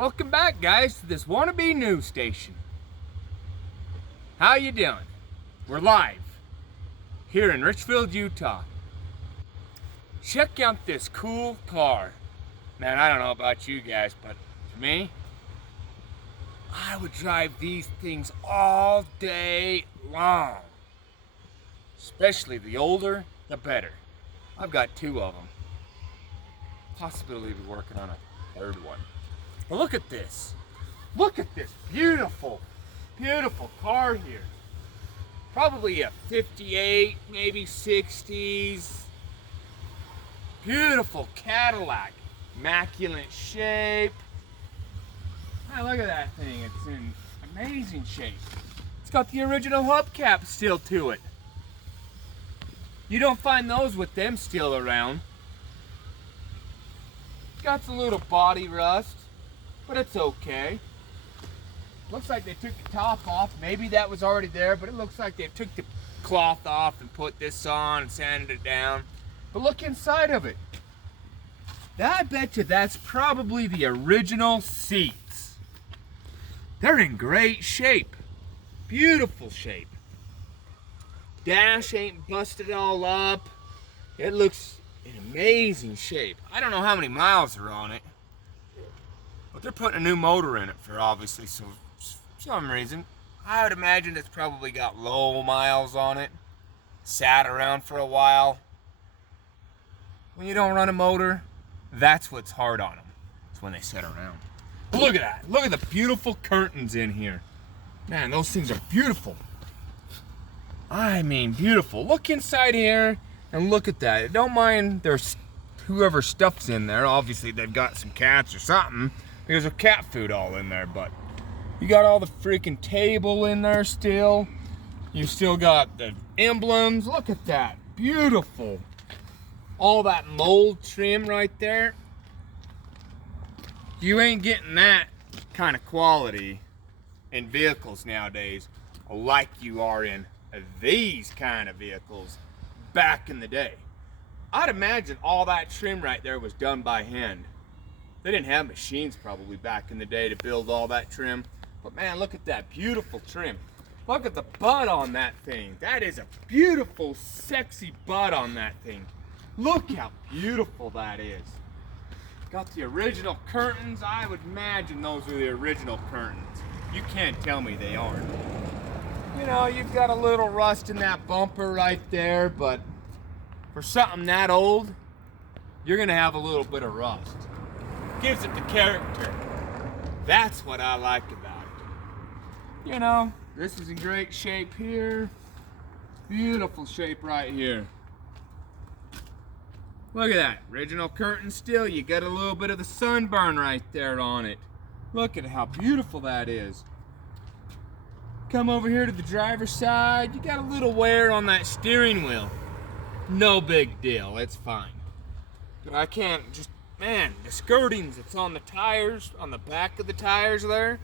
Welcome back, guys, to this Wannabe news station. How you doing? We're live here in Richfield, Utah. Check out this cool car. Man, I don't know about you guys, but to me, I would drive these things all day long. Especially the older, the better. I've got 2 of them. Possibility of working on a 3rd one. But look at this. Look at this beautiful, beautiful car here. Probably a 58, maybe 60s. Beautiful Cadillac. Immaculate shape. Hey, look at that thing. It's in amazing shape. It's got the original hubcap still to it. You don't find those with them still around. Got a little body rust, but it's okay. Looks like they took the top off. Maybe that was already there, but it looks like they took the cloth off and put this on and sanded it down. But look inside of it. I bet you that's probably the original seats. They're in great shape. Beautiful shape. Dash ain't busted all up. It looks in amazing shape. I don't know how many miles are on it, but they're putting a new motor in it for obviously some reason. I would imagine it's probably got low miles on it. Sat around for a while. When you don't run a motor, that's what's hard on them. It's when they sit around. But look at that. Look at the beautiful curtains in here. Man, those things are beautiful. I mean, beautiful. Look inside here and look at that. Don't mind there's whoever stuff's in there. Obviously, they've got some cats or something because there's cat food all in there. But you got all the freaking table in there still. You still got the emblems. Look at that. Beautiful. All that mold trim right there. You ain't getting that kind of quality in vehicles nowadays like you are in these kind of vehicles back in the day. I'd imagine all that trim right there was done by hand. They didn't have machines probably back in the day to build all that trim. But man, look at that beautiful trim. Look at the butt on that thing. That is a beautiful, sexy butt on that thing. Look how beautiful that is. Got the original curtains. I would imagine those are the original curtains. You can't tell me they aren't. You know, you've got a little rust in that bumper right there, but for something that old, you're gonna have a little bit of rust. Gives it the character. That's what I like about it. You know, this is in great shape here. Beautiful shape right here. Look at that, original curtain still. You got a little bit of the sunburn right there on it. Look at how beautiful that is. Come over here to the driver's side. You got a little wear on that steering wheel. No big deal, it's fine. But I can't just, man, the skirtings that's on the tires, on the back of the tires there,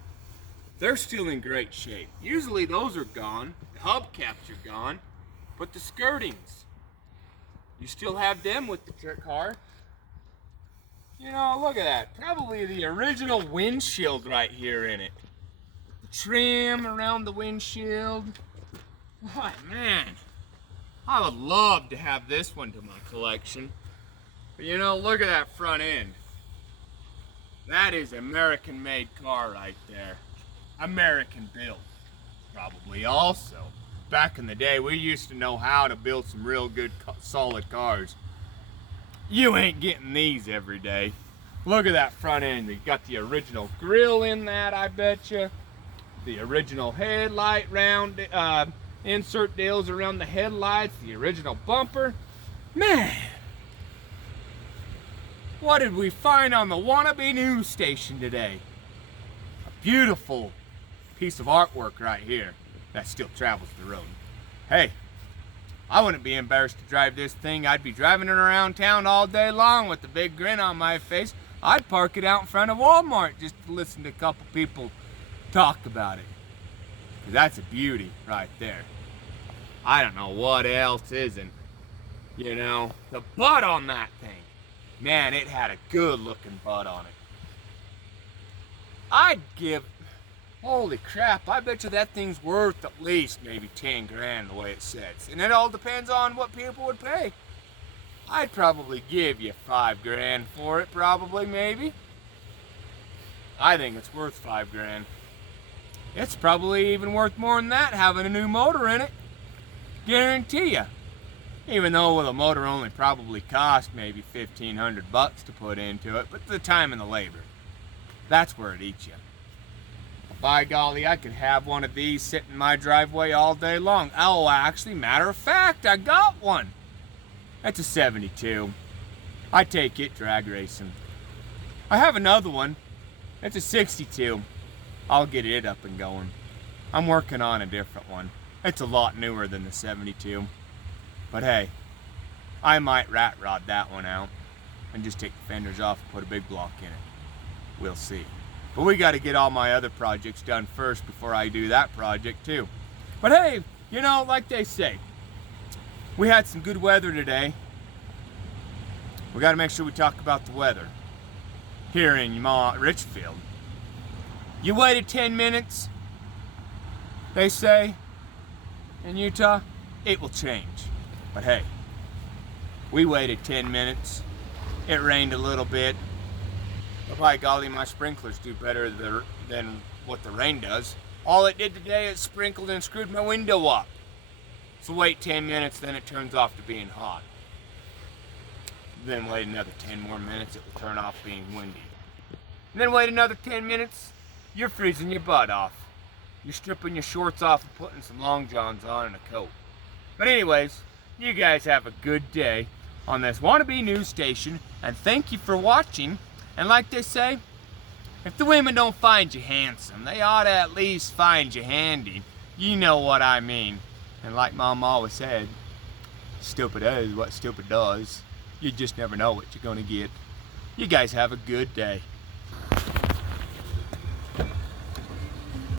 they're still in great shape. Usually those are gone, the hubcaps are gone, but the skirtings, you still have them with the car. You know, look at that. Probably the original windshield right here in it. The trim around the windshield. Oh, man. I would love to have this one to my collection. But you know, look at that front end. That is American-made car right there. American built, probably also. Back in the day, we used to know how to build some real good, solid cars. You ain't getting these every day. Look at that front end. You got the original grille in that, I bet you. The original headlight round, insert deals around the headlights. The original bumper. Man, what did we find on the Wannabe news station today? A beautiful piece of artwork right here that still travels the road. Hey, I wouldn't be embarrassed to drive this thing. I'd be driving it around town all day long with a big grin on my face. I'd park it out in front of Walmart just to listen to a couple people talk about it. 'Cause that's a beauty right there. I don't know what else isn't. You know, the butt on that thing. Man, it had a good looking butt on it. I'd give, holy crap, I bet you that thing's worth at least maybe 10 grand the way it sits. And it all depends on what people would pay. I'd probably give you 5 grand for it, probably, maybe. I think it's worth 5 grand. It's probably even worth more than that having a new motor in it. Guarantee ya. Even though the motor only probably cost maybe $1,500 to put into it, but the time and the labor. That's where it eats you. By golly, I could have one of these sitting in my driveway all day long. Oh, actually, matter of fact, I got one. That's a 72. I take it drag racing. I have another one. It's a 62. I'll get it up and going. I'm working on a different one. It's a lot newer than the 72. But hey, I might rat rod that one out and just take the fenders off and put a big block in it. We'll see. But we got to get all my other projects done first before I do that project too. But hey, you know, like they say, we had some good weather today. We got to make sure we talk about the weather here in Richfield. You waited 10 minutes, they say, in Utah, it will change. But hey, we waited 10 minutes. It rained a little bit. But by golly, my sprinklers do better than what the rain does. All it did today is sprinkled and screwed my window up. So wait 10 minutes, then it turns off to being hot. Then wait another 10 more minutes, it will turn off being windy. And then wait another 10 minutes, you're freezing your butt off. You're stripping your shorts off and putting some long johns on and a coat. But anyways, you guys have a good day on this Wannabe news station, and thank you for watching. And like they say, if the women don't find you handsome, they ought to at least find you handy. You know what I mean. And like Mom always said, stupid is what stupid does. You just never know what you're gonna get. You guys have a good day.